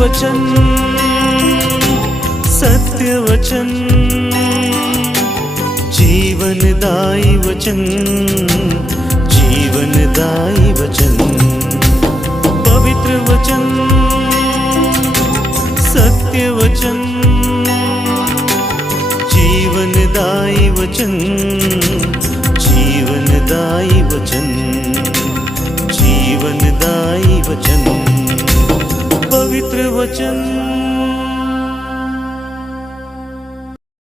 वचन, सत्य वचन, जीवनदायी वचन, जीवनदायी वचन। पवित्र वचन, सत्य वचन, जीवनदायी वचन, जीवनदायी वचन, जीवनदायी वचन, पवित्र वचन।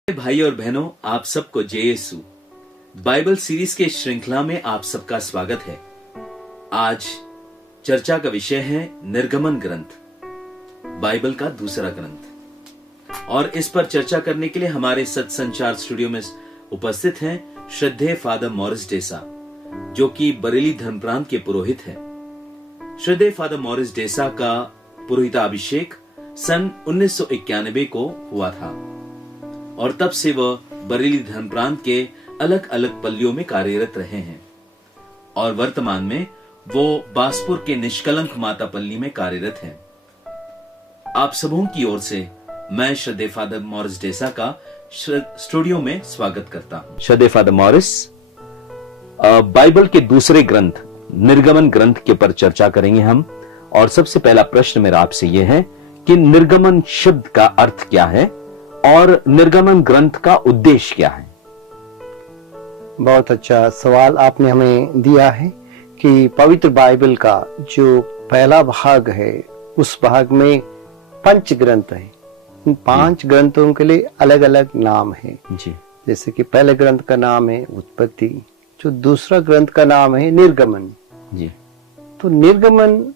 भाई और बहनों, आप सबको जय यीशु बाइबल सीरीज के श्रृंखला में आप सबका स्वागत है। आज चर्चा का विषय है निर्गमन ग्रंथ, बाइबल का दूसरा ग्रंथ। और इस पर चर्चा करने के लिए हमारे सत्संचार स्टूडियो में उपस्थित हैं श्रद्धेय फादर मॉरिस डेसा, जो कि बरेली धर्म प्रांत के पुरोहित हैं। श्रद्धेय फादर मॉरिस डेसा का पुरोहिताभिषेक सन 1991 को हुआ था और तब से वह बरेली धर्म प्रांत के अलग अलग पल्लियों में कार्यरत रहे हैं और वर्तमान में वो बासपुर के निष्कलंक माता पल्ली में कार्यरत हैं। आप सबों की ओर से मैं श्रद्धेय फादर मॉरिस डेसा का स्टूडियो में स्वागत करता हूं। श्रद्धेय फादर मॉरिस, बाइबल के दूसरे ग्रंथ निर्गमन ग्रंथ के ऊपर चर्चा करेंगे हम। और सबसे पहला प्रश्न मेरा आपसे यह है कि निर्गमन शब्द का अर्थ क्या है और निर्गमन ग्रंथ का उद्देश्य क्या है? बहुत अच्छा सवाल आपने हमें दिया है कि पवित्र बाइबल का जो पहला भाग है उस भाग में 5 ग्रंथ हैं। इन 5 ग्रंथों के लिए अलग अलग नाम है जी। जैसे कि पहले ग्रंथ का नाम है उत्पत्ति, जो दूसरा ग्रंथ का नाम है निर्गमन जी। तो निर्गमन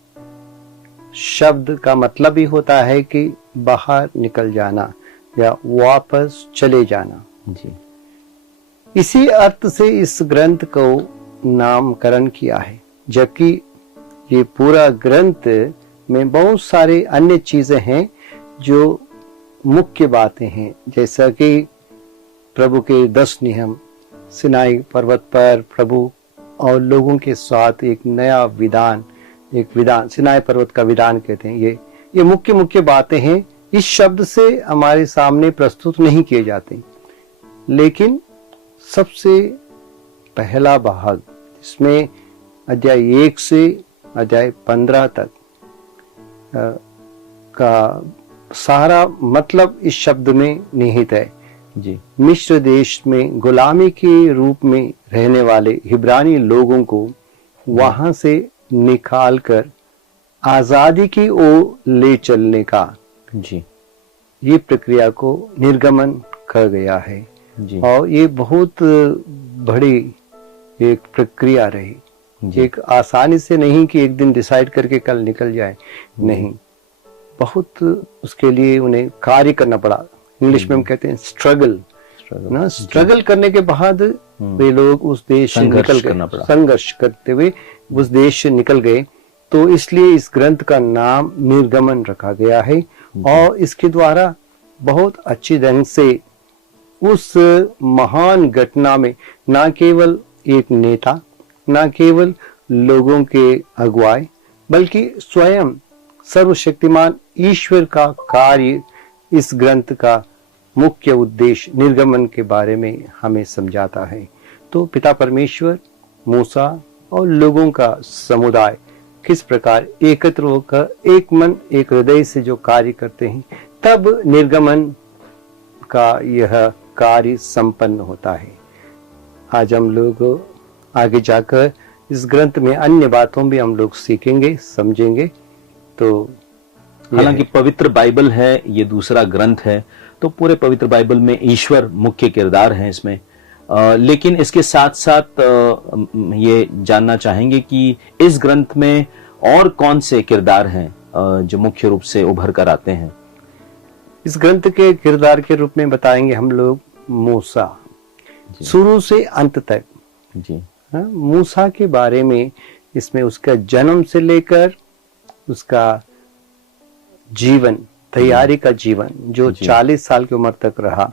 शब्द का मतलब ही होता है कि बाहर निकल जाना या वापस चले जाना जी। इसी अर्थ से इस ग्रंथ को नामकरण किया है, जबकि ये पूरा ग्रंथ में बहुत सारे अन्य चीजें हैं जो मुख्य बातें हैं, जैसा कि प्रभु के 10 नियम, सिनाई पर्वत पर प्रभु और लोगों के साथ एक नया विधान, सिनाई पर्वत का विधान कहते हैं। ये मुख्य बातें हैं। इस शब्द से हमारे सामने प्रस्तुत नहीं किए जाते, लेकिन सबसे पहला भाग इसमें अध्याय 1 से अध्याय 15 तक का सारा मतलब इस शब्द में निहित है जी। मिस्र देश में गुलामी के रूप में रहने वाले इब्रानी लोगों को वहां से निकालकर आजादी की ओर ले चलने का जी, ये प्रक्रिया को निर्गमन कहा गया है जी। और ये बहुत बड़ी एक प्रक्रिया रही, एक आसानी से नहीं कि एक दिन डिसाइड करके कल निकल जाए, नहीं, बहुत उसके लिए उन्हें कार्य करना पड़ा। इंग्लिश में हम कहते हैं स्ट्रगल करने के बाद वे लोग उस देश से निकल गए, संघर्ष करते हुए उस देश से निकल गए। तो इसलिए इस ग्रंथ का नाम निर्गमन रखा गया है और इसके द्वारा बहुत अच्छी ढंग से उस महान घटना में न केवल एक नेता, न केवल लोगों के अगुवाई, बल्कि स्वयं सर्वशक्तिमान ईश्वर का कार्य इस ग्रंथ का मुख्य उद्देश्य निर्गमन के बारे में हमें समझाता है। तो पिता परमेश्वर, मूसा और लोगों का समुदाय किस प्रकार एकत्र होकर एक मन एक हृदय से जो कार्य करते हैं, तब निर्गमन का यह कार्य संपन्न होता है। आज हम लोग आगे जाकर इस ग्रंथ में अन्य बातों भी हम लोग सीखेंगे, समझेंगे। तो हालांकि पवित्र बाइबल है, ये दूसरा ग्रंथ है, तो पूरे पवित्र बाइबल में ईश्वर मुख्य किरदार है इसमें। लेकिन इसके साथ साथ ये जानना चाहेंगे कि इस ग्रंथ में और कौन से किरदार हैं जो मुख्य रूप से उभर कर आते हैं? इस ग्रंथ के किरदार के रूप में बताएंगे हम लोग मूसा, शुरू से अंत तक जी। मूसा के बारे में इसमें उसका जन्म से लेकर उसका जीवन, तैयारी का जीवन जो 40 साल की उम्र तक रहा,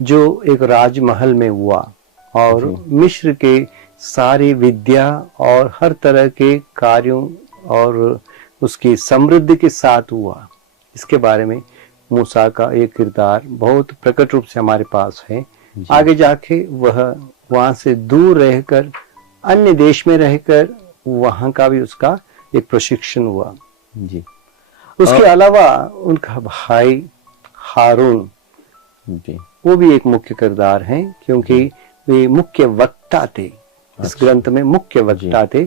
जो एक राजमहल में हुआ और मिस्र के सारी विद्या और हर तरह के कार्यों और उसकी समृद्धि के साथ हुआ, इसके बारे में मूसा का एक किरदार बहुत प्रकट रूप से हमारे पास है। आगे जाके वह वहां से दूर रहकर अन्य देश में रहकर वहां का भी उसका एक प्रशिक्षण हुआ जी। उसके अलावा उनका भाई हारून जी। वो भी एक मुख्य किरदार हैं, क्योंकि वे मुख्य वक्ता थे। इस ग्रंथ में मुख्य वक्ता थे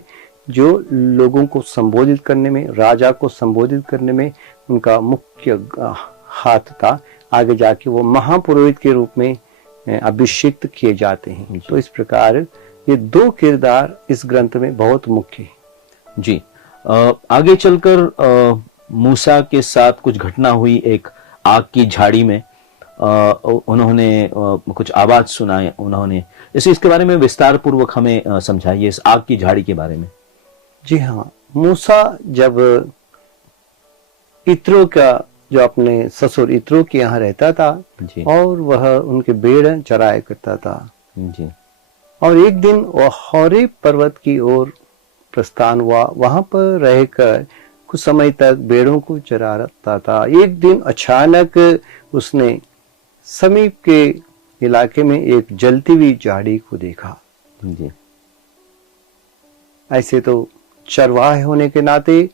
जो लोगों को संबोधित करने में, राजा को संबोधित करने में उनका मुख्य हाथ था। आगे जाके वो महापुरोहित के रूप में अभिषिक्त किए जाते हैं। तो इस प्रकार ये दो किरदार इस ग्रंथ में बहुत मुख्य है जी। आगे चलकर मूसा के साथ कुछ घटना हुई। एक आग की झाड़ी में उन्होंने कुछ आवाज सुनाए उन्होंने, इसके बारे में विस्तार पूर्वक हमें समझाइए, इस आग की झाड़ी के बारे में। जी हाँ, मूसा जब इत्रो का, जो अपने ससुर इत्रो के यहाँ रहता था जी। और वह उनके भेड़ चराया करता था जी। और एक दिन वह हौरेब पर्वत की ओर प्रस्थान हुआ। वहां पर रहकर कुछ समय तक भेड़ों को चराता था। एक दिन अचानक उसने समीप के इलाके में एक जलती हुई झाड़ी को देखा। जी। ऐसे तो चरवाहे होने के नाते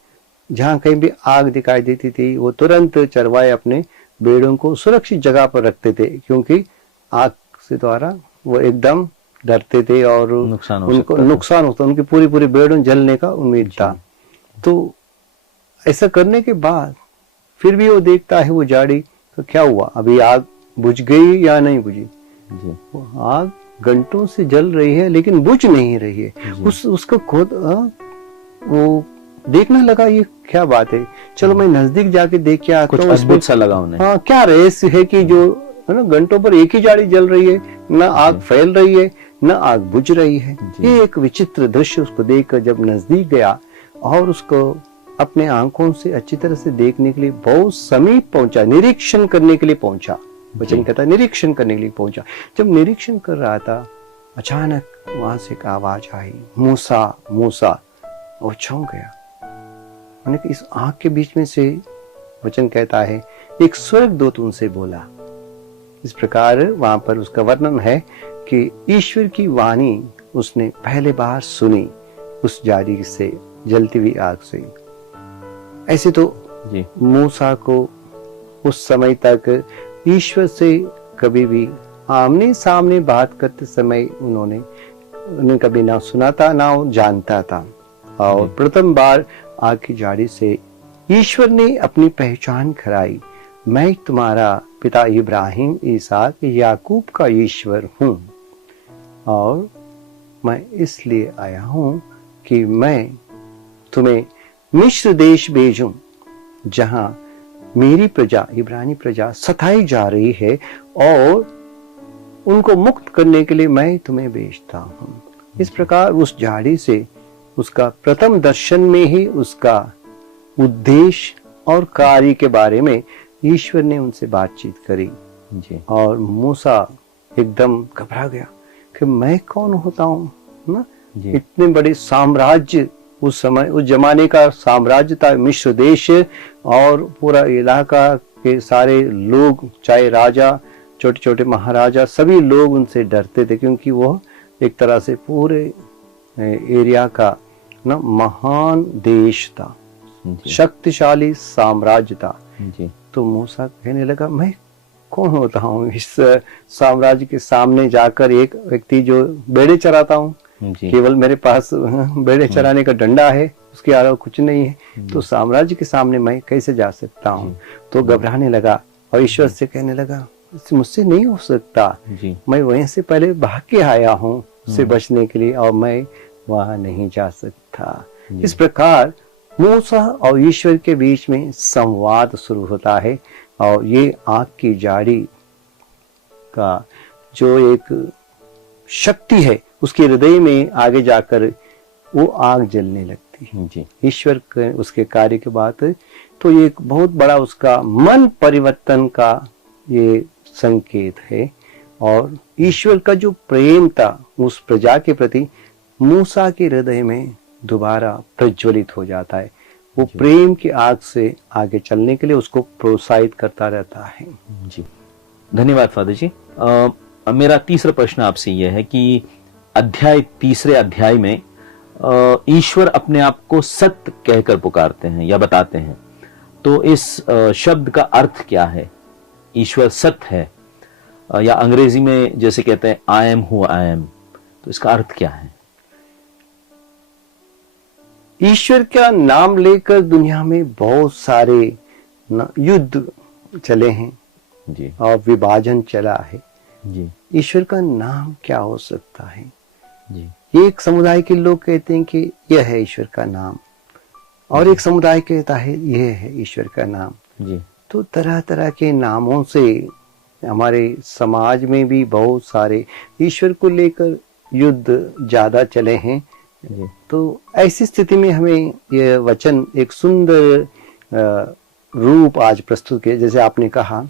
जहां कहीं भी आग दिखाई देती थी वो तुरंत चरवाहे अपने भेड़ों को सुरक्षित जगह पर रखते थे, क्योंकि आग से द्वारा वो एकदम डरते थे और उनको नुकसान होता, उनकी पूरी पूरी भेड़ों जलने का उम्मीद था। तो ऐसा करने के बाद फिर भी वो देखता है वो झाड़ी, तो क्या हुआ, अभी आग बुझ गई या नहीं बुझी? वो आग घंटों से जल रही है लेकिन बुझ नहीं रही है। उसको खुद वो देखने लगा, ये क्या बात है, चलो मैं नजदीक जाके देख के आता हूं। कुछ अद्भुत सा लगा उन्हें। हाँ, क्या रहस्य है कि जो है ना घंटों पर एक ही झाड़ी जल रही है, न आग फैल रही है न आग बुझ रही है। ये एक विचित्र दृश्य उसको देखकर जब नजदीक गया और उसको अपने आंखों से अच्छी तरह से देखने के लिए बहुत समीप पहुंचा, निरीक्षण करने के लिए पहुंचा। वचन कहता है निरीक्षण करने के लिए पहुंचा। जब निरीक्षण कर रहा था अचानक वहां से एक आवाज आई, मूसा मूसा, और चौंक गया। मैंने कहा इस आग के बीच में से, वचन कहता है, एक स्वर्गदूत उनसे बोला। इस प्रकार वहां पर उसका वर्णन है कि ईश्वर की वाणी उसने पहले बार सुनी उस झाड़ी से, जलती हुई आग से। ऐसे तो मूसा को उस समय तक ईश्वर से कभी भी आमने सामने बात करते समय उन्होंने कभी ना सुना था ना जानता था। और प्रथम बार आग की झाड़ी से ईश्वर ने अपनी पहचान कराई, मैं तुम्हारा पिता इब्राहिम, इसहाक, याकूब का ईश्वर हूं और मैं इसलिए आया हूं कि मैं तुम्हें मिस्र देश भेजूं जहां मेरी प्रजा, इब्रानी प्रजा सताई जा रही है और उनको मुक्त करने के लिए मैं तुम्हें भेजता हूं। इस प्रकार उस झाड़ी से उसका प्रथम दर्शन में ही उसका उद्देश्य और कार्य के बारे में ईश्वर ने उनसे बातचीत करी जी। और मूसा एकदम घबरा गया कि मैं कौन होता हूँ ना, इतने बड़े साम्राज्य, उस समय उस जमाने का साम्राज्य था मिस्र देश, और पूरा इलाका के सारे लोग, चाहे राजा, छोटे छोटे महाराजा, सभी लोग उनसे डरते थे, क्योंकि वो एक तरह से पूरे एरिया का ना महान देश था, शक्तिशाली साम्राज्य था जी। तो मूसा कहने लगा मैं कौन होता हूँ इस साम्राज्य के सामने जाकर, एक व्यक्ति जो भेड़े चराता हूँ, केवल मेरे पास भेड़े चराने का डंडा है, उसके अलावा कुछ नहीं है, तो साम्राज्य के सामने मैं कैसे जा सकता हूँ? तो घबराने लगा और ईश्वर से कहने लगा मुझसे नहीं हो सकता, मैं वहीं से पहले भाग के आया हूँ उससे बचने के लिए और मैं वहां नहीं जा सकता। इस प्रकार मूसा और ईश्वर के बीच में संवाद शुरू होता है और ये आग की झाड़ी का जो एक शक्ति है उसके हृदय में आगे जाकर वो आग जलने लगती है। ईश्वर के उसके कार्य के बाद तो ये एक बहुत बड़ा उसका मन परिवर्तन का ये संकेत है और ईश्वर का जो प्रेम था उस प्रजा के प्रति मूसा के हृदय में दोबारा प्रज्वलित हो जाता है। वो प्रेम की आग से आगे चलने के लिए उसको प्रोत्साहित करता रहता है। जी, धन्यवाद फादर जी। मेरा तीसरा प्रश्न आपसे यह है कि तीसरे अध्याय में ईश्वर अपने आप को सत्य कहकर पुकारते हैं या बताते हैं, तो इस शब्द का अर्थ क्या है? ईश्वर सत्य है, या अंग्रेजी में जैसे कहते हैं I am who I am, तो इसका अर्थ क्या है? ईश्वर का नाम लेकर दुनिया में बहुत सारे युद्ध चले हैं जी, और विभाजन चला है। जी, ईश्वर का नाम क्या हो सकता है? जी, एक समुदाय के लोग कहते हैं कि यह है ईश्वर का नाम, और एक समुदाय कहता है यह है ईश्वर का नाम। जी, तो तरह तरह के नामों से हमारे समाज में भी बहुत सारे ईश्वर को लेकर युद्ध ज्यादा चले हैं। जी, तो ऐसी स्थिति में हमें यह वचन एक सुंदर रूप आज प्रस्तुत किया। जैसे आपने कहा,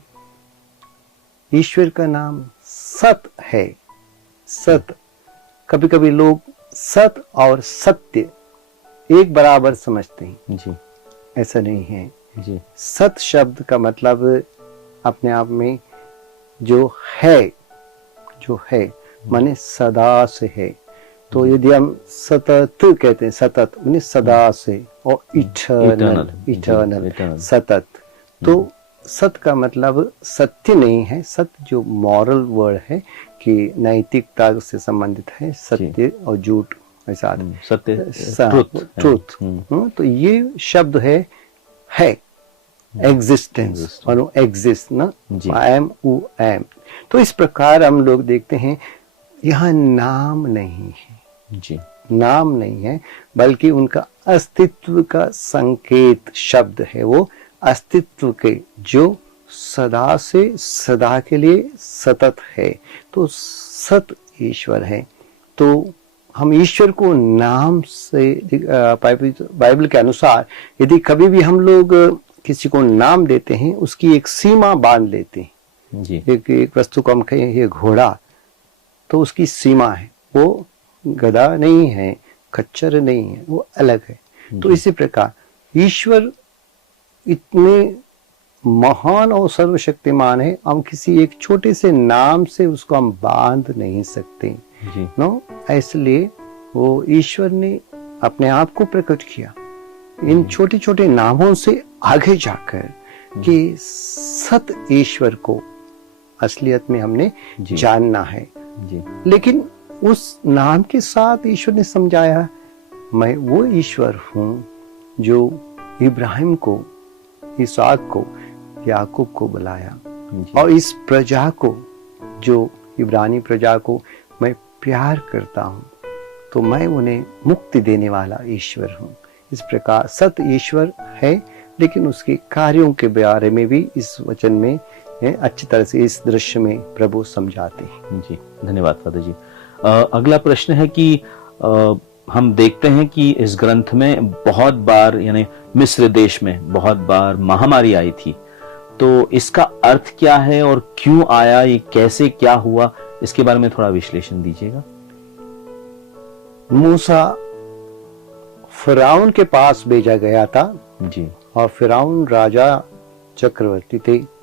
ईश्वर का नाम सत्य है। सत्य, कभी कभी लोग सत्य और सत्य एक बराबर समझते हैं। जी, ऐसा नहीं है। जी, सत्य शब्द का मतलब अपने आप में जो है माने सदा से है। तो यदि हम सतत कहते हैं, सतत माने सदा से, और इटर्नल सतत, तो सत्य का मतलब सत्य नहीं है। सत्य जो मॉरल वर्ड है कि नैतिकता से संबंधित है, सत्य और झूठ ऐसा सत्य, ट्रूथ। तो ये शब्द है एग्जिस्टेंस, मानो एग्जिस्ट ना, I am who I am. तो इस प्रकार हम लोग देखते हैं यहाँ नाम नहीं है, जी, नाम नहीं है, बल्कि उनका अस्तित्व का संकेत शब्द है। वो अस्तित्व के जो सदा से सदा के लिए सतत है, तो सत ईश्वर है। तो हम ईश्वर को नाम से बाइबल के अनुसार यदि कभी भी हम लोग किसी को नाम देते हैं, उसकी एक सीमा बांध लेते हैं। जी, एक वस्तु को हम कहें ये घोड़ा, तो उसकी सीमा है, वो गधा नहीं है, खच्चर नहीं है, वो अलग है। तो इसी प्रकार ईश्वर इतने महान और सर्वशक्तिमान है, हम किसी एक छोटे से नाम से उसको हम बांध नहीं सकते। नो, इसलिए वो ईश्वर ने अपने आप को प्रकट किया इन छोटे छोटे नामों से आगे जाकर कि सत ईश्वर को असलियत में हमने जानना है। लेकिन उस नाम के साथ ईश्वर ने समझाया, मैं वो ईश्वर हूं जो इब्राहिम को, इसहाक को, याकूब को बुलाया, और इस प्रजा को, जो इब्रानी प्रजा को मैं प्यार करता हूं, तो मैं उन्हें मुक्ति देने वाला ईश्वर हूं। इस प्रकार सत्य ईश्वर है, लेकिन उसके कार्यों के बारे में भी इस वचन में अच्छी तरह से इस दृश्य में प्रभु समझाते हैं। जी, धन्यवाद फादर जी। अगला प्रश्न है कि हम देखते हैं कि इस ग्रंथ में बहुत बार, यानी मिस्र देश में बहुत बार महामारी आई थी, तो इसका अर्थ क्या है और क्यों आया, ये कैसे क्या हुआ, इसके बारे में थोड़ा विश्लेषण दीजिएगा। मूसा फिरौन के पास भेजा गया था जी, और फिरौन राजा चक्रवर्ती थे,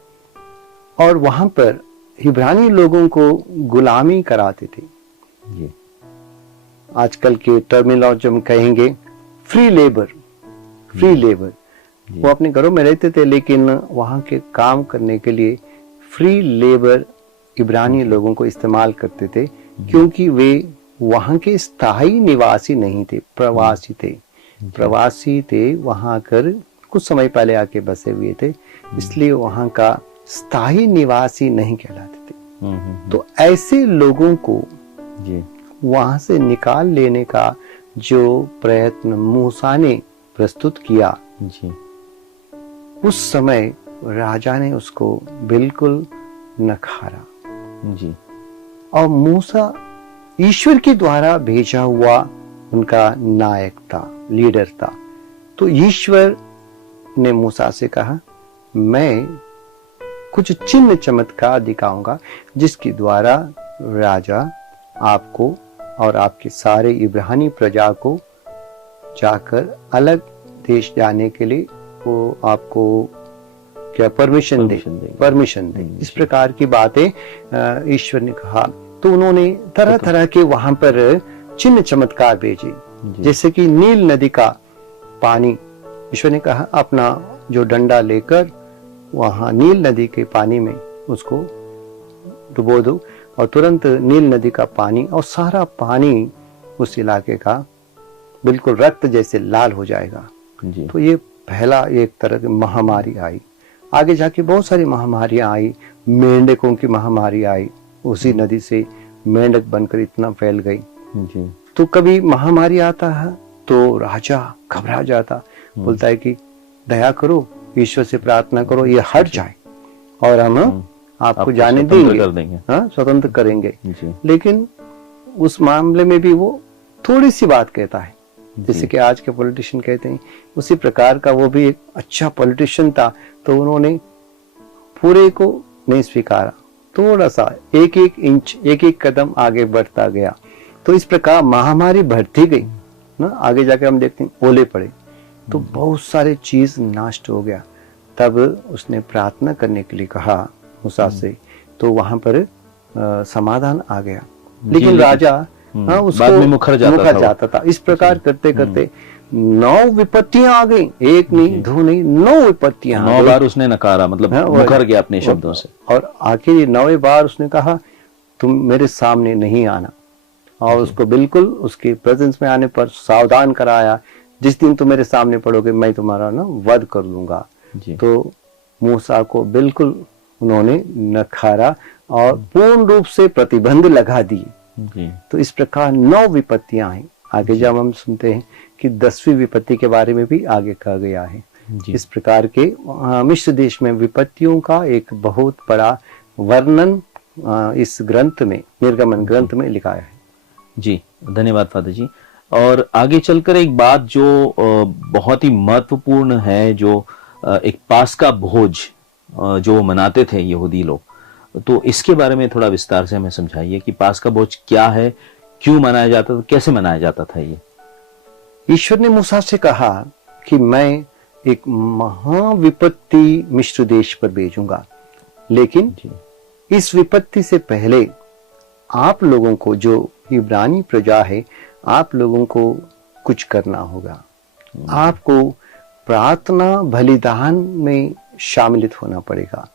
और वहां पर इब्रानी लोगों को गुलामी कराते थे। जी, आजकल के टर्मिनोलॉजी हम कहेंगे फ्री लेबर। वो अपने घरों में रहते थे, लेकिन वहां के काम करने के लिए फ्री लेबर इब्रानी लोगों को इस्तेमाल करते थे, क्योंकि वे वहां के स्थायी निवासी नहीं थे, प्रवासी थे। वहां कर कुछ समय पहले आके बसे हुए थे, इसलिए वहां का स्थायी निवासी नहीं कहलाते थे। तो ऐसे लोगों को वहां से निकाल लेने का जो प्रयत्न मूसा ने प्रस्तुत किया, उस समय राजा ने उसको बिल्कुल नकारा। और मूसा ईश्वर के द्वारा भेजा हुआ उनका नायक था, लीडर था। तो ईश्वर ने मूसा से कहा, मैं कुछ चिन्ह चमत्कार दिखाऊंगा जिसके द्वारा राजा आपको और आपके सारे इब्रानी प्रजा को जाकर अलग देश जाने के लिए वो आपको क्या परमिशन दे। इस प्रकार की बातें ईश्वर ने कहा। तो उन्होंने तरह तरह के वहां पर चिन्ह चमत्कार भेजे, जैसे कि नील नदी का पानी। ईश्वर ने कहा अपना जो डंडा लेकर वहां नील नदी के पानी में उसको डुबो दो और तुरंत नील नदी का पानी और सारा पानी उस इलाके का बिल्कुल रक्त जैसे लाल हो जाएगा। तो ये पहला एक तरह की महामारी आई। आगे जाके बहुत सारी महामारियां आई, मेंढकों की महामारी आई, उसी नदी से मेंढक बनकर इतना फैल गई। तो कभी महामारी आता है तो राजा घबरा जाता, बोलता है कि दया करो, ईश्वर से प्रार्थना करो ये हट जाए और हम आपको जाने देंगे, स्वतंत्र करेंगे। लेकिन उस मामले में भी वो थोड़ी सी बात कहता है, जैसे कि आज के पॉलिटिशियन कहते हैं, उसी प्रकार का वो भी एक अच्छा पॉलिटिशियन था। तो उन्होंने पूरे को नहीं स्वीकारा, थोड़ा सा एक एक इंच एक एक कदम आगे बढ़ता गया। तो इस प्रकार महामारी बढ़ती गई ना। आगे जाके हम देखते हैं ओले पड़े तो बहुत सारे चीज नष्ट हो गया। तब उसने प्रार्थना करने के लिए कहा मूसा से, तो वहां पर समाधान आ गया। लेकिन राजा उसको मुखर जाता था। इस प्रकार करते करते 9 विपत्तियां आ गई, एक नहीं दो नहीं 9 विपत्तियां। 9 बार उसने नकारा, मतलब मुखर गया अपने शब्दों से। और आखिर 9वें बार उसने कहा तुम मेरे सामने नहीं आना, और उसको बिल्कुल उसके प्रेजेंस में आने पर सावधान कराया, जिस दिन तुम मेरे सामने पड़ोगे मैं तुम्हारा ना वध कर लूंगा। तो मूसा को बिल्कुल उन्होंने नकारा और पूर्ण रूप से प्रतिबंध लगा दिए। तो इस प्रकार 9 विपत्तियां हैं। आगे जब हम सुनते हैं कि 10वीं विपत्ति के बारे में भी आगे कहा गया है। इस प्रकार के मिस्र देश में विपत्तियों का एक बहुत बड़ा वर्णन इस ग्रंथ में, निर्गमन ग्रंथ में लिखा है। जी धन्यवाद फादर जी। और आगे चलकर एक बात जो बहुत ही महत्वपूर्ण है, जो एक पास्का भोज जो मनाते थे यहूदी लोग, तो इसके बारे में थोड़ा विस्तार से हमें समझाइए कि पास्का भोज क्या है, क्यों मनाया जाता था, कैसे मनाया जाता था ये। ईश्वर ने मूसा से कहा कि मैं एक महाविपत्ति मिस्र देश पर भेजूंगा, लेकिन इस विपत्ति से पहले आप लोगों को, जो इब्रानी प्रजा है, आप लोगों को कुछ करना होगा। आपको प्रार्थना बलिदान में शामिलित होना पड़ेगा।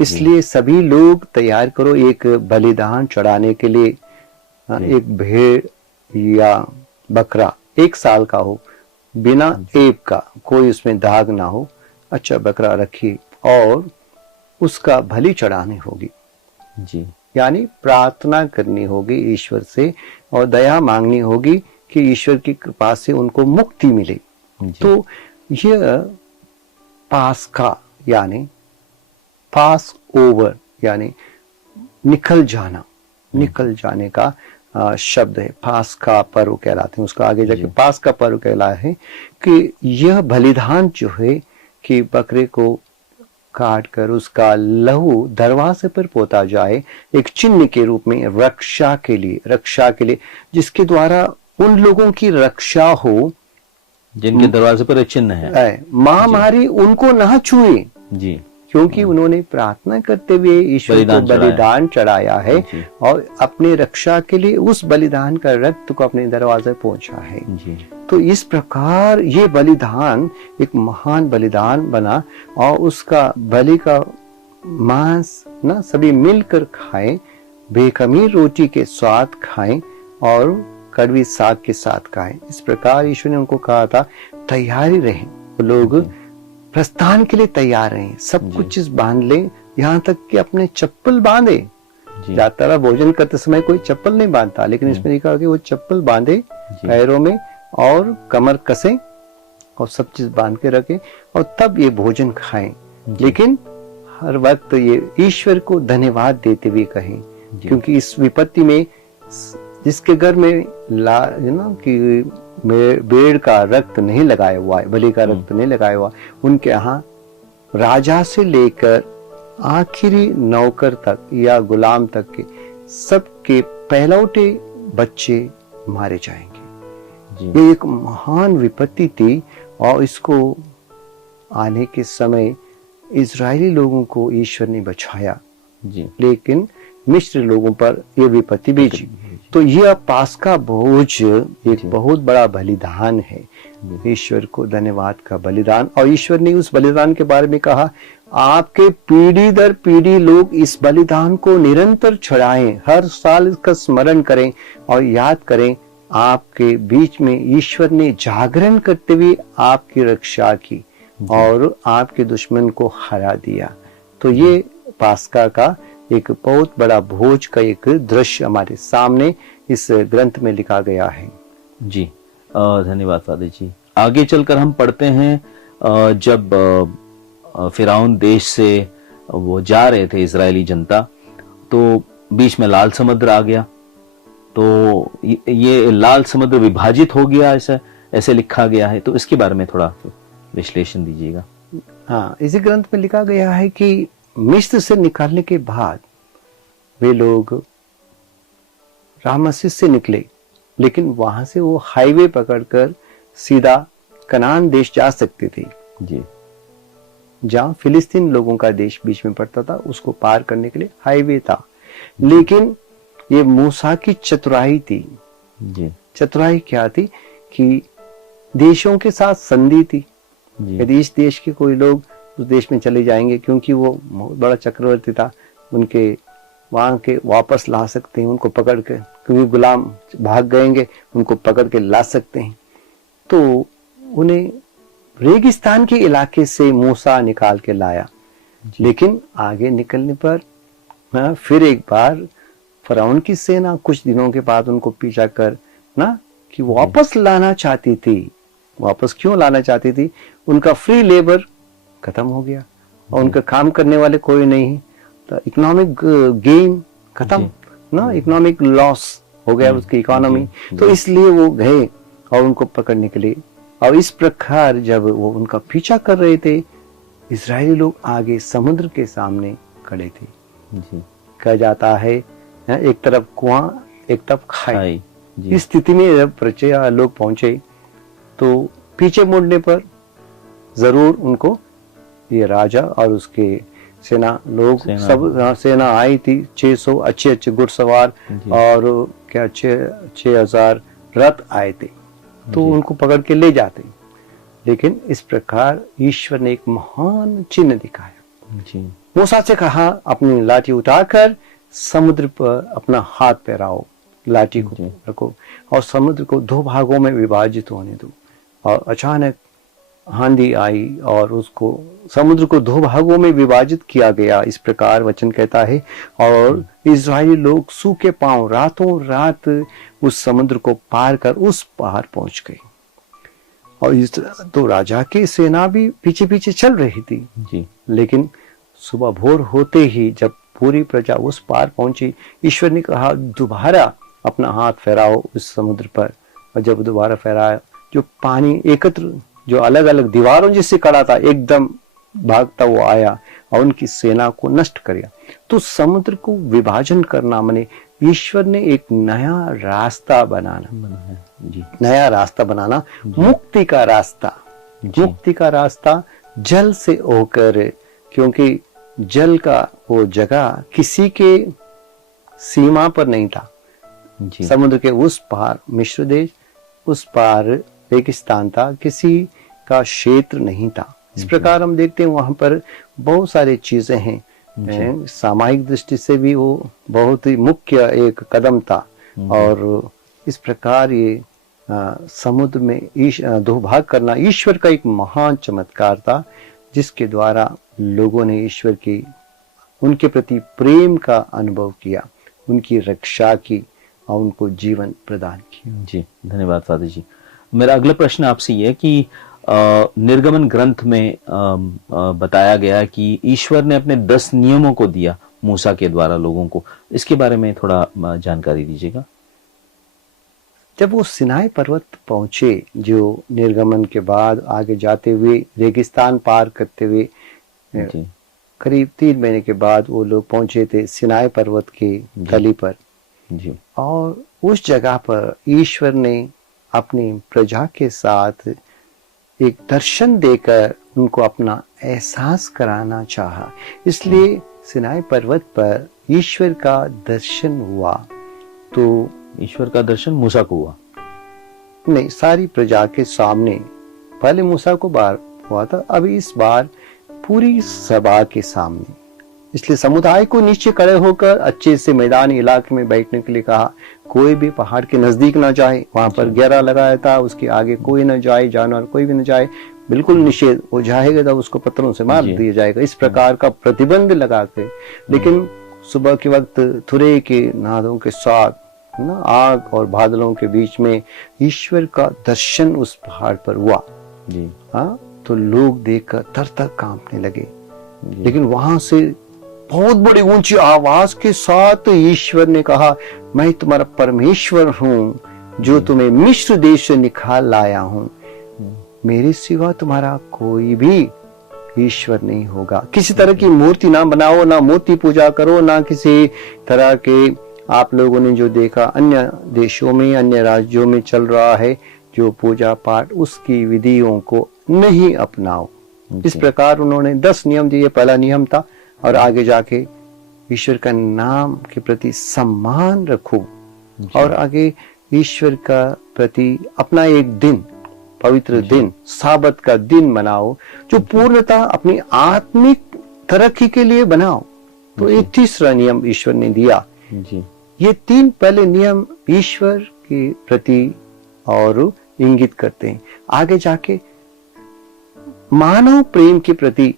इसलिए सभी लोग तैयार करो एक बलिदान चढ़ाने के लिए। एक भेड़ या बकरा 1 साल का हो, बिना ऐब का, कोई उसमें दाग ना हो, अच्छा बकरा रखिए और उसका बलि चढ़ानी होगी। जी, यानी प्रार्थना करनी होगी ईश्वर से और दया मांगनी होगी कि ईश्वर की कृपा से उनको मुक्ति मिले। तो यह पास्का यानी पास ओवर यानी निकल जाने का शब्द है। पास्का पर्व कहलाते हैं उसका। आगे जाके पास्का पर्व कहला है कि यह बलिदान जो है कि बकरे को काट कर उसका लहू दरवाजे पर पोता जाए, एक चिन्ह के रूप में रक्षा के लिए, जिसके द्वारा उन लोगों की रक्षा हो जिनके दरवाजे पर एक चिन्ह है। महामारी उनको ना छुए जी, क्योंकि उन्होंने प्रार्थना करते हुए ईश्वर को बलिदान चढ़ाया है और अपने रक्षा के लिए उस बलिदान का रक्त को अपने दरवाजे पहुंचा है। तो इस प्रकार ये बलिदान एक महान बलिदान बना और उसका बलि का मांस ना सभी मिलकर खाएं, बेखमीर रोटी के साथ खाएं और कड़वी साग के साथ खाएं। इस प्रकार ईश्वर ने उनको कहा था तैयारी रहें, लोग प्रस्थान के लिए तैयार रहें, सब कुछ चीज बांध लें, यहाँ तक कि अपने चप्पल बांधे। यात्रा भोजन करते समय कोई चप्पल नहीं बांधता, लेकिन इसमें लिखा कि वो चप्पल बांधे पैरों में और कमर कसे और सब चीज बांध के रखे और तब ये भोजन खाएं। लेकिन हर वक्त ये ईश्वर को धन्यवाद देते हुए कहें, क्योंकि इस विपत्ति में जिसके घर में कि भेड़ का रक्त नहीं लगाया हुआ है, बलि का रक्त नहीं लगाया हुआ, उनके यहाँ राजा से लेकर आखिरी नौकर तक या गुलाम तक के सबके पहलौटे बच्चे मारे जाएंगे। ये एक महान विपत्ति थी और इसको आने के समय इजरायली लोगों को ईश्वर ने बचाया, जी लेकिन मिस्र लोगों पर यह विपत्ति भेजी। तो यह पास्का भोज एक बहुत बड़ा बलिदान है, ईश्वर को धन्यवाद का बलिदान। और ईश्वर ने उस बलिदान के बारे में कहा, आपके पीढ़ी दर पीढ़ी लोग इस बलिदान को निरंतर चढ़ाएं, हर साल इसका स्मरण करें और याद करें। आपके बीच में ईश्वर ने जागरण करते हुए आपकी रक्षा की और आपके दुश्मन को हरा दिया। तो ये पास्का का एक बहुत बड़ा भोज का एक दृश्य हमारे सामने इस ग्रंथ में लिखा गया है। जी धन्यवाद फादर जी। आगे चलकर हम पढ़ते हैं जब फिरौन देश से वो जा रहे थे इजरायली जनता, तो बीच में लाल समुद्र आ गया। तो ये लाल समुद्र विभाजित हो गया, ऐसे लिखा गया है। तो इसके बारे में थोड़ा विश्लेषण दीजिएगा। हाँ, इसी ग्रंथ में लिखा गया है कि मिस्र से निकालने के बाद वे लोग रामसेस से निकले, लेकिन वहां से वो हाईवे पकड़कर सीधा कनान देश जा सकते थे, जी, जहां फिलिस्तीन लोगों का देश बीच में पड़ता था। उसको पार करने के लिए हाईवे था, लेकिन ये मूसा की चतुराई थी। जी, चतुराई क्या थी कि देशों के साथ संधि थी। यदि इस देश के कोई लोग उस देश में चले जाएंगे, क्योंकि वो बहुत बड़ा चक्रवर्ती था, उनके वहां के वापस ला सकते हैं उनको पकड़ के, क्योंकि गुलाम भाग गएंगे, उनको पकड़ के ला सकते हैं। तो उन्हें रेगिस्तान के इलाके से मूसा निकाल के लाया, लेकिन आगे निकलने पर फिर एक बार फरौन की सेना कुछ दिनों के बाद उनको पीछा कर कि वापस लाना चाहती थी। वापस क्यों लाना चाहती थी? उनका फ्री लेबर खत्म हो गया और उनका काम करने वाले कोई नहीं, तो इकोनॉमिक गेन खत्म इकोनॉमिक लॉस हो गया उसकी इकोनॉमी। तो इसलिए वो गए और उनको पकड़ने के लिए। और इस प्रकार जब वो उनका पीछा कर रहे थे, इजरायली लोग आगे समुद्र के सामने खड़े थे। कहा जाता है एक तरफ कुआं एक तरफ खाई। इस स्थिति में जब प्रजा लोग पहुंचे, तो पीछे मुड़ने पर जरूर उनको ये राजा और उसके सेना लोग सब सेना आई थी। 600 अच्छे घुड़सवार और क्या 6000 रथ आए थे, तो उनको पकड़ के ले जाते। लेकिन इस प्रकार ईश्वर ने एक महान चिन्ह दिखाया। मूसा से कहा, अपनी लाठी उठाकर समुद्र पर अपना हाथ फैराओ, लाठी को रखो और समुद्र को 2 भागों में विभाजित होने दो। और अचानक आंधी आई और उसको समुद्र को 2 भागों में विभाजित किया गया। इस प्रकार वचन कहता है, और इजरायली लोग सूखे पांव रातों रात उस समुद्र को पार कर उस पार पहुंच गए। और इस तो राजा की सेना भी पीछे पीछे चल रही थी जी। लेकिन सुबह भोर होते ही जब पूरी प्रजा उस पार पहुंची, ईश्वर ने कहा, दोबारा अपना हाथ फैराओ उस समुद्र पर। और जब दोबारा फैराया, जो पानी एकत्र जो अलग अलग दीवारों जिससे खड़ा था, एकदम भागता हुआ आया और उनकी सेना को नष्ट कर। तो समुद्र को विभाजन करना माने ईश्वर ने एक नया रास्ता बनाना जी, नया रास्ता बनाना, मुक्ति का रास्ता। मुक्ति का रास्ता जल से होकर, क्योंकि जल का वो जगह किसी के सीमा पर नहीं था। समुद्र के उस पार मिस्र देश, उस पार रेगिस्तान था, किसी का क्षेत्र नहीं था। इस प्रकार हम देखते हैं वहां पर बहुत सारी चीजें हैं। सामाजिक दृष्टि से भी वो बहुत ही मुख्य एक कदम था। और इस प्रकार ये समुद्र में 2 भाग करना ईश्वर का एक महान चमत्कार था, जिसके द्वारा लोगों ने ईश्वर की उनके प्रति प्रेम का अनुभव किया, उनकी रक्षा की और उनको जीवन प्रदान किया। जी धन्यवाद फादर जी। मेरा अगला प्रश्न आपसे ये है कि निर्गमन ग्रंथ में बताया गया कि ईश्वर ने अपने 10 नियमों को दिया मूसा के द्वारा लोगों को। इसके बारे में थोड़ा जानकारी दीजिएगा। जब वो सिनाई पर्वत पहुंचे, जो निर्गमन के बाद आगे जाते हुए रेगिस्तान पार करते हुए करीब 3 महीने के बाद वो लोग पहुंचे थे सिनाई पर्वत के तली पर जी। और उस जगह पर ईश्वर ने अपनी प्रजा के साथ एक दर्शन देकर उनको अपना एहसास कराना चाहा। इसलिए सिनाई पर्वत पर ईश्वर का दर्शन हुआ। तो ईश्वर का दर्शन मूसा को हुआ? नहीं, सारी प्रजा के सामने। पहले मूसा को बार हुआ था, अभी इस बार पूरी सभा के सामने। इसलिए समुदाय को नीचे खड़े होकर अच्छे से मैदानी इलाके में बैठने के लिए कहा। कोई भी पहाड़ के नजदीक ना जाए, वहां पर घेरा लगाया था, उसके आगे कोई ना जाए, जानवर कोई भी ना जाए, बिल्कुल निषेध। हो जाएगा तो उसको पत्थरों से मार दिया जाएगा, इस प्रकार का प्रतिबंध लगा के। लेकिन सुबह के वक्त थुरे के नादों के साथ ना आग और बादलों के बीच में ईश्वर का दर्शन उस पहाड़ पर हुआ जी। हाँ, तो लोग देखकर थर-थर कांपने लगे। लेकिन वहां से बहुत बड़ी ऊंची आवाज के साथ ईश्वर ने कहा, मैं तुम्हारा परमेश्वर हूँ जो तुम्हें मिस्र देश से निकाल लाया हूँ। मेरे सिवा तुम्हारा कोई भी ईश्वर नहीं होगा। किसी तरह की मूर्ति ना बनाओ, ना मूर्ति पूजा करो, ना किसी तरह के आप लोगों ने जो देखा अन्य देशों में, अन्य राज्यों में चल रहा है जो पूजा पाठ, उसकी विधियों को नहीं अपनाओ। इस प्रकार उन्होंने 10 नियम दिए। पहला नियम था, और आगे जाके ईश्वर का नाम के प्रति सम्मान रखो, और आगे ईश्वर का प्रति अपना एक दिन, पवित्र दिन, साबत का दिन बनाओ, जो पूर्णतः अपनी आत्मिक तरक्की के लिए बनाओ। तो एक तीसरा नियम ईश्वर ने दिया जी। ये 3 पहले नियम ईश्वर के प्रति और इंगित करते हैं। आगे जाके मानव प्रेम के प्रति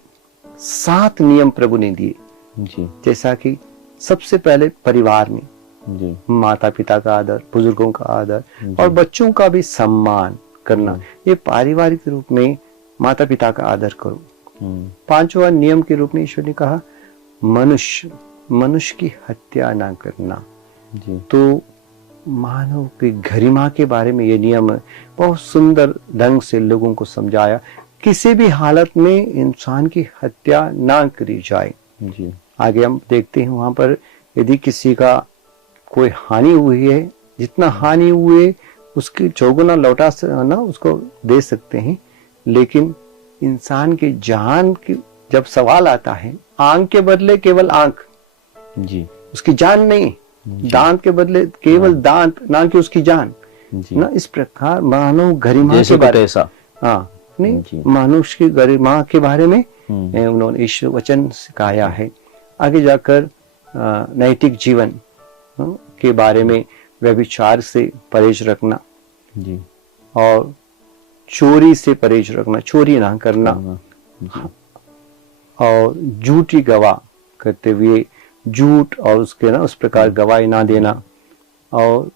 7 नियम प्रभु ने दिए जी। जैसा कि सबसे पहले परिवार में जी। माता पिता का आदर, बुजुर्गों का आदर और बच्चों का भी सम्मान करना। ये पारिवारिक रूप में माता पिता का आदर करो। 5वां नियम के रूप में ईश्वर ने कहा मनुष्य की हत्या ना करना जी। तो मानव की गरिमा के बारे में ये नियम बहुत सुंदर ढंग से लोगों को समझाया। किसी भी हालत में इंसान की हत्या ना करी जाए जी। आगे हम देखते हैं वहां पर यदि किसी का कोई हानि हुई है, जितना हानि हुए उसकी चौगुना लौटा ना उसको दे सकते हैं। लेकिन इंसान की जान की जब सवाल आता है, आंख के बदले केवल आंख जी, उसकी जान नहीं, दांत के बदले केवल दांत, ना कि उसकी जान जी। ना। इस प्रकार मानव गरिमा जैसे के बारे में, ऐसा हाँ नहीं, जी। मनुष्य की गरिमा के बारे में उन्होंने ईश्वर वचन सिखाया है। आगे जाकर नैतिक जीवन के बारे में व्यभिचार से परहेज रखना जी, और चोरी से परहेज रखना, चोरी ना करना, और झूठी गवाह करते हुए झूठ और उसके ना उस प्रकार गवाही ना देना, और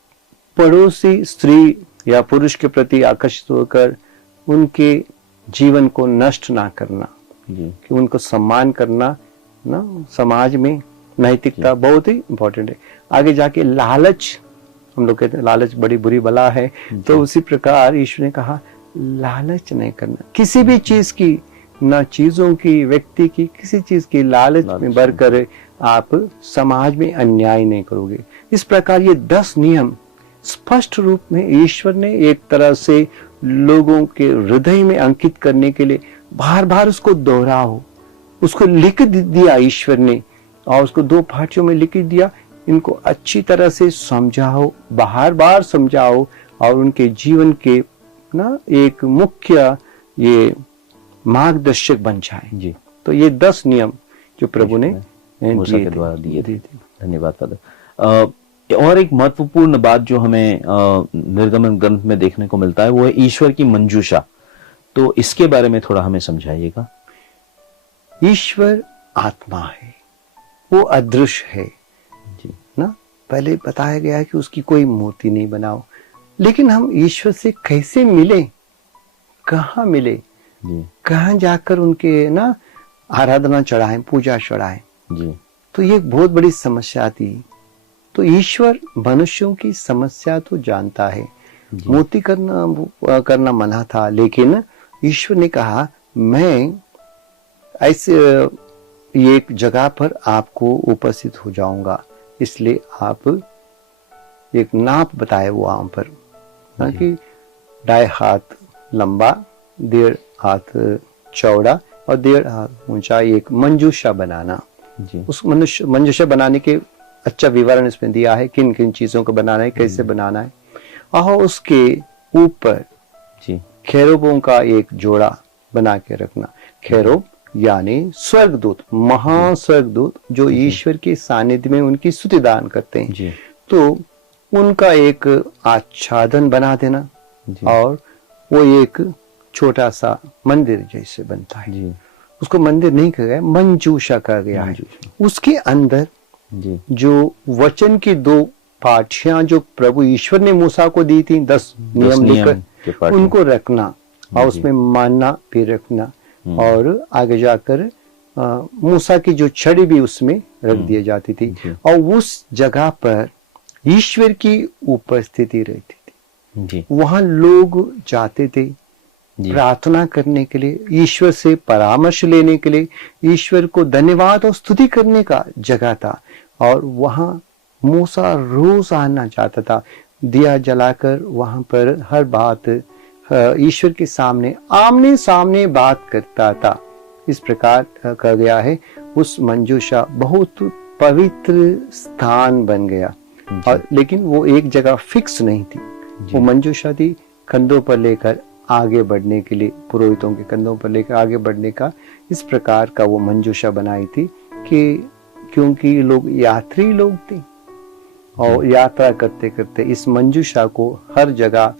पड़ोसी स्त्री या पुरुष के प्रति आकर्षित होकर उनके जीवन को नष्ट ना करना जी। कि उनको सम्मान करना ना। समाज में नैतिकता बहुत ही इंपॉर्टेंट है। आगे जाके लालच, हम लोग कहते हैं लालच बड़ी बुरी बला है, तो उसी प्रकार ईश्वर ने कहा लालच नहीं करना किसी भी चीज की, ना चीजों की, व्यक्ति की, किसी चीज की लालच में बढ़कर आप समाज में अन्याय नहीं करोगे। इस प्रकार ये 10 नियम स्पष्ट रूप में ईश्वर ने एक तरह से लोगों के हृदय में अंकित करने के लिए बार बार उसको दोहराओ, उसको लिख दिया ईश्वर ने, और उसको 2 पाठों में लिख दिया। इनको अच्छी तरह से समझाओ, बार बार समझाओ, और उनके जीवन के ना एक मुख्य ये मार्गदर्शक बन जाए जी। तो ये 10 नियम जो प्रभु ने मूसा के द्वारा दिए थे। धन्यवाद फादर। और एक महत्वपूर्ण बात जो हमें निर्गमन ग्रंथ में देखने को मिलता है वो है ईश्वर की मंजूषा। तो इसके बारे में थोड़ा हमें समझाइएगा। ईश्वर आत्मा है, वो अदृश्य है जी ना। पहले बताया गया है कि उसकी कोई मूर्ति नहीं बनाओ। लेकिन हम ईश्वर से कैसे मिले, कहाँ मिले जी कहाँ जाकर उनके ना आराधना चढ़ाएं, पूजा चढ़ाएं जी। तो ये एक बहुत बड़ी समस्या आती है। तो ईश्वर मनुष्यों की समस्या तो जानता है। मूर्ति करना मना था, लेकिन ईश्वर ने कहा मैं ऐसे एक जगह पर आपको उपस्थित हो जाऊंगा, इसलिए आप एक नाप बताए वो वहां पर कि 2.5 हाथ लंबा 1.5 हाथ चौड़ा और 1.5 हाथ ऊंचा एक मंजूषा बनाना। जी। उस मंजूषा बनाने के अच्छा विवरण इसमें दिया है, किन किन चीजों को बनाना है, कैसे बनाना है। और उसके ऊपर जी। खेरुबों का एक जोड़ा बना के रखना। खेरुब यानी स्वर्गदूत, महास्वर्गदूत जो ईश्वर के सानिध्य में उनकी स्तुति दान करते हैं। जी। तो उनका एक आच्छादन बना देना जी। और वो एक छोटा सा मंदिर जैसे बनता है। जी। उसको मंदिर नहीं कहा गया, मंजूषा कहा गया है। उसके अंदर जी। जो वचन की 2 पाठियां जो प्रभु ईश्वर ने मूसा को दी थी, 10 नियम के लिखकर पाठ उनको रखना और उसमें मानना भी रखना। और आगे जाकर मूसा की जो छड़ी भी उसमें रख दी जाती थी और उस जगह पर ईश्वर की उपस्थिति रहती थी। जी। वहां लोग जाते थे जी। प्रार्थना करने के लिए, ईश्वर से परामर्श लेने के लिए, ईश्वर को धन्यवाद और स्तुति करने का जगह था। और वहां मूसा रोज आना चाहता था, दिया जलाकर वहां पर हर बात ईश्वर के सामने आमने सामने बात करता था। इस प्रकार कहा गया है उस मंजूषा बहुत पवित्र स्थान बन गया। और लेकिन वो एक जगह फिक्स नहीं थी, वो मंजूषा थी कंधों पर लेकर आगे बढ़ने के लिए, पुरोहितों के कंधों पर लेकर आगे बढ़ने का इस प्रकार का वो मंजूषा बनाई थी कि क्योंकि लोग यात्री लोग थे और यात्रा करते करते इस मंजूषा को हर जगह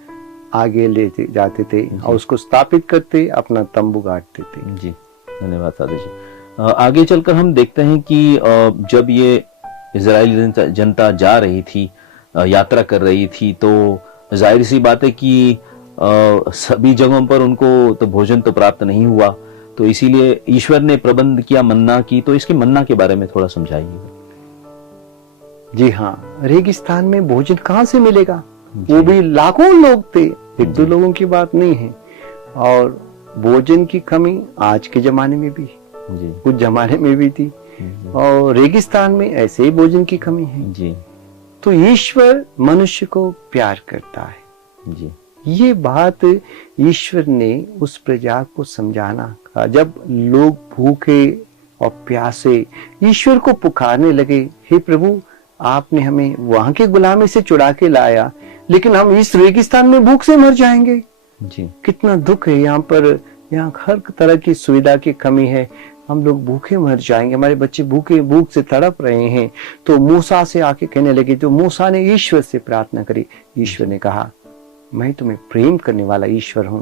आगे लेते जाते थे और उसको स्थापित करते, अपना तंबू गाड़ते थे। जी, धन्यवाद सादे जी। आगे चलकर हम देखते हैं कि जब ये इजरायली जनता जा रही थी, यात्रा कर रही थी, तो जाहिर सी बात है कि सभी जगहों पर उनको तो भोजन तो प्राप्त नहीं हुआ, तो इसीलिए ईश्वर ने प्रबंध किया मन्ना की। तो इसके मन्ना के बारे में थोड़ा समझाइए। जी हाँ, रेगिस्तान में भोजन कहाँ से मिलेगा? वो भी लाखों लोग थे, 1-2 लोगों की बात नहीं है। और भोजन की कमी आज के जमाने में भी जी, कुछ जमाने में भी थी और रेगिस्तान में ऐसे ही भोजन की कमी है जी। तो ईश्वर मनुष्य को प्यार करता है जी। ये बात ईश्वर ने उस प्रजा को समझाना था। जब लोग भूखे और प्यासे ईश्वर को पुकारने लगे, हे प्रभु आपने हमें वहां के गुलामी से छुड़ा के लाया, लेकिन हम इस रेगिस्तान में भूख से मर जाएंगे जी। कितना दुख है, यहाँ पर यहाँ हर तरह की सुविधा की कमी है, हम लोग भूखे मर जाएंगे, हमारे बच्चे भूख से तड़प रहे हैं। तो मूसा से आके कहने लगे, तो मूसा ने ईश्वर से प्रार्थना करी। ईश्वर ने कहा, मैं तुम्हें प्रेम करने वाला ईश्वर हूं,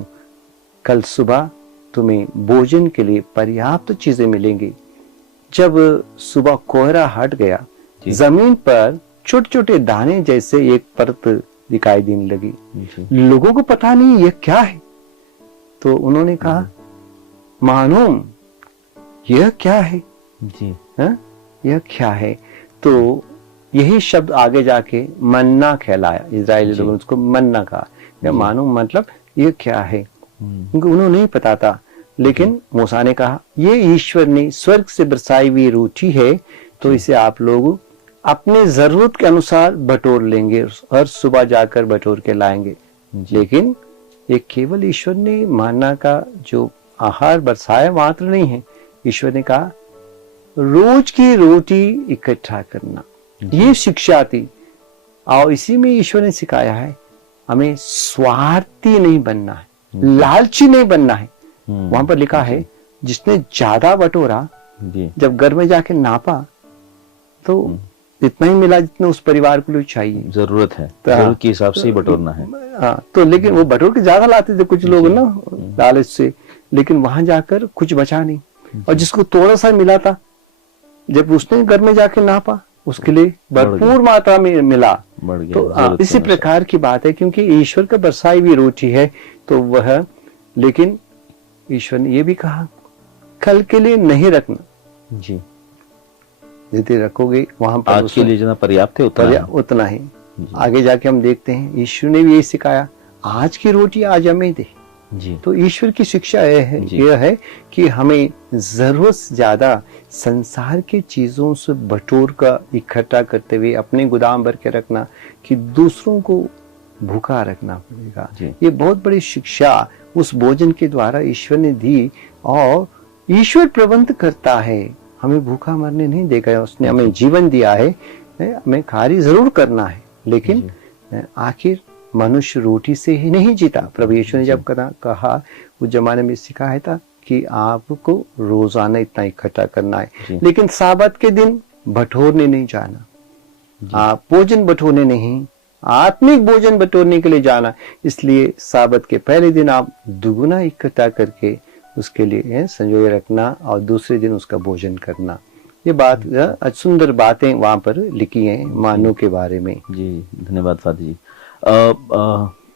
कल सुबह तुम्हें भोजन के लिए पर्याप्त चीजें मिलेंगी। जब सुबह कोहरा हट गया, जमीन पर छोटे छोटे दाने जैसे एक परत दिखाई देने लगी। लोगों को पता नहीं यह क्या है, तो उन्होंने कहा, मालूम यह क्या है जी, यह क्या है? तो यही शब्द आगे जाके मन्ना कहलाया। इजरायली लोगों ने उसको मन्ना कहा। या मानो मतलब ये क्या है, क्योंकि उन्होंने नहीं पता था। लेकिन मूसा ने कहा, ये ईश्वर ने स्वर्ग से बरसाई हुई रोटी है, तो इसे आप लोग अपने जरूरत के अनुसार बटोर लेंगे, हर सुबह जाकर बटोर के लाएंगे। लेकिन ये केवल ईश्वर ने मन्ना का जो आहार बरसाया मात्र नहीं है, ईश्वर ने कहा रोज की रोटी इकट्ठा करना, ये शिक्षा थी। और इसी में ईश्वर ने सिखाया है हमें स्वार्थी नहीं बनना है, लालची नहीं बनना है। वहां पर लिखा है जिसने ज्यादा बटोरा, जब घर में जाके नापा तो इतना ही मिला जितना उस परिवार को चाहिए, जरूरत है, जरूरत के हिसाब से ही बटोरना है। हाँ, तो लेकिन वो बटोर के ज्यादा लाते थे कुछ लोग ना लालच से, लेकिन वहां जाकर कुछ बचा नहीं। और जिसको थोड़ा सा मिला था, जब उसने घर में जाके नापा, उसके लिए भरपूर मात्रा में मिला। तो इसी प्रकार की बात है, क्योंकि ईश्वर का बरसाई हुई रोटी है तो वह, लेकिन ईश्वर ने यह भी कहा कल के लिए नहीं रखना जी, यदि रखोगे वहां पर आज के लिए जितना पर्याप्त है उतना ही। आगे जाके हम देखते हैं ईश्वर ने भी यही सिखाया, आज की रोटी आज हमें दे जी। तो ईश्वर की शिक्षा यह है कि हमें जरूरत से ज्यादा संसार की चीजों से बटोर का इकट्ठा करते हुए अपने गोदाम भर के रखना कि दूसरों को भूखा रखना पड़ेगा। ये बहुत बड़ी शिक्षा उस भोजन के द्वारा ईश्वर ने दी, और ईश्वर प्रबंध करता है, हमें भूखा मरने नहीं देगा। उसने हमें जीवन दिया है, हमें कार्य जरूर करना है, लेकिन आखिर मनुष्य रोटी से ही नहीं जीता। प्रभु यीशु ने जब कहा, उस जमाने में सिखाया था कि आपको रोजाना इतना इकट्ठा करना है, लेकिन साबत के दिन बटोरने नहीं जाना, आप भोजन बटोरने नहीं, आत्मिक भोजन बटोरने के लिए जाना। इसलिए साबत के पहले दिन आप दुगुना इकट्ठा करके उसके लिए संजोए रखना और दूसरे दिन उसका भोजन करना। ये बात सुंदर बातें वहां पर लिखी हैं मानव के बारे में। जी धन्यवाद फादर जी।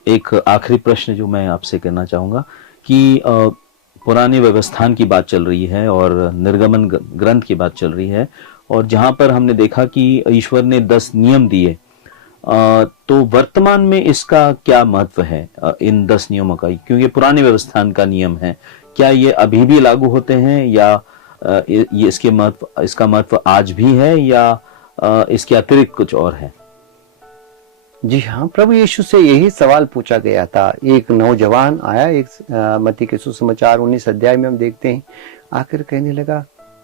एक आखिरी प्रश्न जो मैं आपसे करना चाहूंगा कि पुराने व्यवस्थान की बात चल रही है और निर्गमन ग्रंथ की बात चल रही है, और जहां पर हमने देखा कि ईश्वर ने 10 नियम दिए, तो वर्तमान में इसका क्या महत्व है इन 10 नियमों का? क्योंकि पुराने व्यवस्थान का नियम है, क्या ये अभी भी लागू होते हैं, या ये इसका महत्व आज भी है, या इसके अतिरिक्त कुछ और है? जी हाँ, प्रभु यीशु से यही सवाल पूछा गया था। एक नौजवान आया, एक मत्ती के सुसमाचार 19 अध्याय में हम देखते हैं, आकर कहने लगा,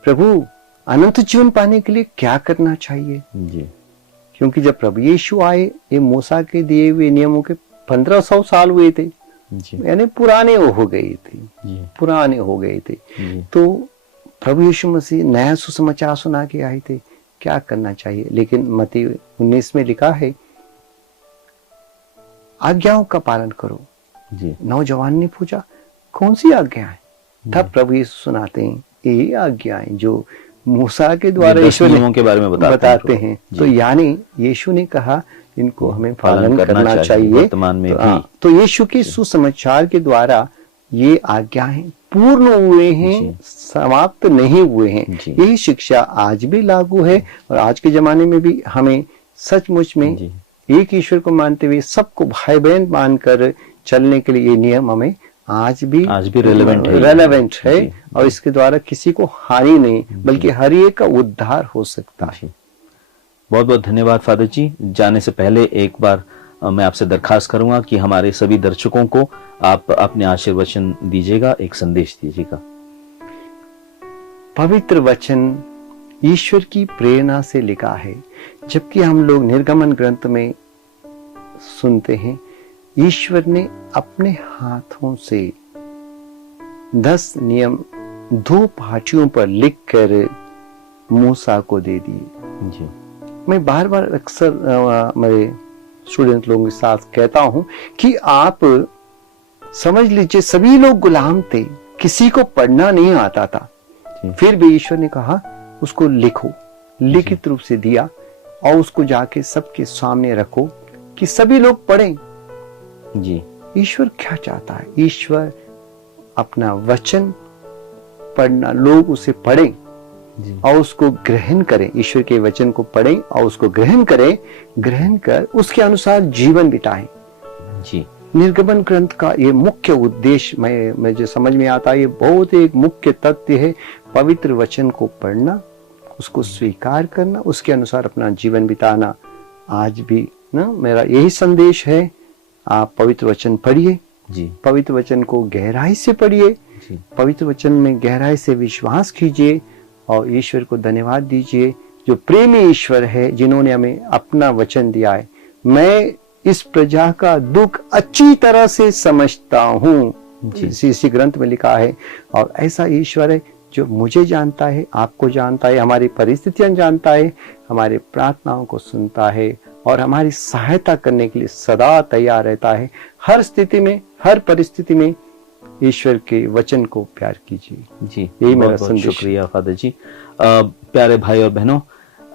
प्रभु अनंत जीवन पाने के लिए क्या करना चाहिए? जी, क्योंकि जब प्रभु यीशु आए, ये मूसा के दिए हुए नियमों के 1500 साल हुए थे, यानी पुराने हो गए थे, पुराने हो गए थे। तो प्रभु यीशु मसीह नया सुसमाचार सुना के आए थे, क्या करना चाहिए? लेकिन मत्ती 19 में लिखा है, आज्ञाओं का पालन करो। जी, नौजवान ने पूछा, कौन सी आज्ञा है? तब प्रभु यीशु सुनाते हैं, ये आज्ञाएं जो मूसा के द्वारा ईश्वर नियमों के बारे में बताते हैं। तो यानी यीशु ने कहा, इनको हमें पालन करना चाहिए वर्तमान में भी। तो यीशु के सुसमाचार के द्वारा ये आज्ञाएं पूर्ण हुए हैं, समाप्त नहीं हुए हैं। यही शिक्षा आज भी लागू है, और आज के जमाने में भी हमें सचमुच में एक ईश्वर को मानते हुए सबको भाई बहन मानकर चलने के लिए ये नियम हमें आज भी रेलेवेंट है, और इसके द्वारा किसी को हानि नहीं, बल्कि हर एक का उद्धार हो सकता है। बहुत बहुत धन्यवाद फादर जी। जाने से पहले एक बार मैं आपसे दरखास्त करूंगा कि हमारे सभी दर्शकों को आप अपने आशीर्वचन दीजिएगा, एक संदेश दीजिएगा। पवित्र वचन ईश्वर की प्रेरणा से लिखा है। जबकि हम लोग निर्गमन ग्रंथ में सुनते हैं, ईश्वर ने अपने हाथों से 10 नियम 2 पाटियों पर लिखकर मूसा को दे दिए। जी, मैं बार बार अक्सर मेरे स्टूडेंट लोगों के साथ कहता हूं कि आप समझ लीजिए, सभी लोग गुलाम थे, किसी को पढ़ना नहीं आता था, फिर भी ईश्वर ने कहा उसको लिखो, लिखित रूप से दिया, और उसको जाके सबके सामने रखो कि सभी लोग पढ़ें। जी, ईश्वर क्या चाहता है? ईश्वर अपना वचन पढ़ना, लोग उसे पढ़ें और उसको ग्रहण करें। ईश्वर के वचन को पढ़ें और उसको ग्रहण करें, ग्रहण कर उसके अनुसार जीवन बिताएं। जी, निर्गमन ग्रंथ का ये मुख्य उद्देश्य मुझे समझ में आता है, ये बहुत एक मुख्य तथ्य है। पवित्र वचन को पढ़ना, उसको स्वीकार करना, उसके अनुसार अपना जीवन बिताना। आज भी ना मेरा यही संदेश है, आप पवित्र वचन पढ़िए, जी, पवित्र वचन को गहराई से पढ़िए, पवित्र वचन में गहराई से विश्वास कीजिए और ईश्वर को धन्यवाद दीजिए, जो प्रेमी ईश्वर है, जिन्होंने हमें अपना वचन दिया है। मैं इस प्रजा का दुख अच्छी तरह से समझता हूँ, इसी ग्रंथ में लिखा है। और ऐसा ईश्वर है जो मुझे जानता है, आपको जानता है, हमारी परिस्थितियां जानता है, हमारे प्रार्थनाओं को सुनता है और हमारी सहायता करने के लिए सदा तैयार रहता है। हर स्थिति में, हर परिस्थिति में ईश्वर के वचन को प्यार कीजिए। जी, यही मेरा संदेश। शुक्रिया फादर जी। प्यारे भाई और बहनों,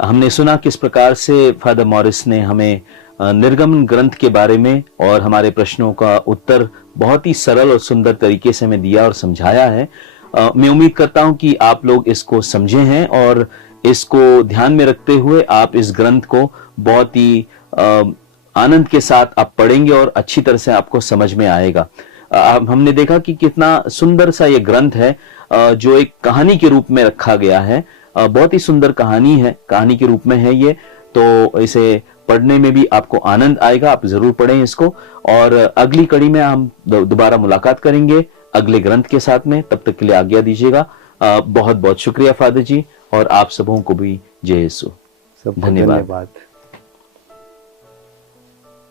हमने सुना किस प्रकार से फादर मॉरिस ने हमें निर्गमन ग्रंथ के बारे में और हमारे प्रश्नों का उत्तर बहुत ही सरल और सुंदर तरीके से हमें दिया और समझाया है। मैं उम्मीद करता हूं कि आप लोग इसको समझे हैं और इसको ध्यान में रखते हुए आप इस ग्रंथ को बहुत ही आनंद के साथ आप पढ़ेंगे और अच्छी तरह से आपको समझ में आएगा। हमने देखा कि कितना सुंदर सा ये ग्रंथ है, जो एक कहानी के रूप में रखा गया है। बहुत ही सुंदर कहानी है, कहानी के रूप में है ये, तो इसे पढ़ने में भी आपको आनंद आएगा। आप जरूर पढ़ें इसको। और अगली कड़ी में हम दोबारा मुलाकात करेंगे अगले ग्रंथ के साथ में। तब तक के लिए आज्ञा दीजिएगा। बहुत बहुत शुक्रिया फादर जी, और आप सबों को भी जय यीशु। सबको धन्यवाद। धन्यवाद।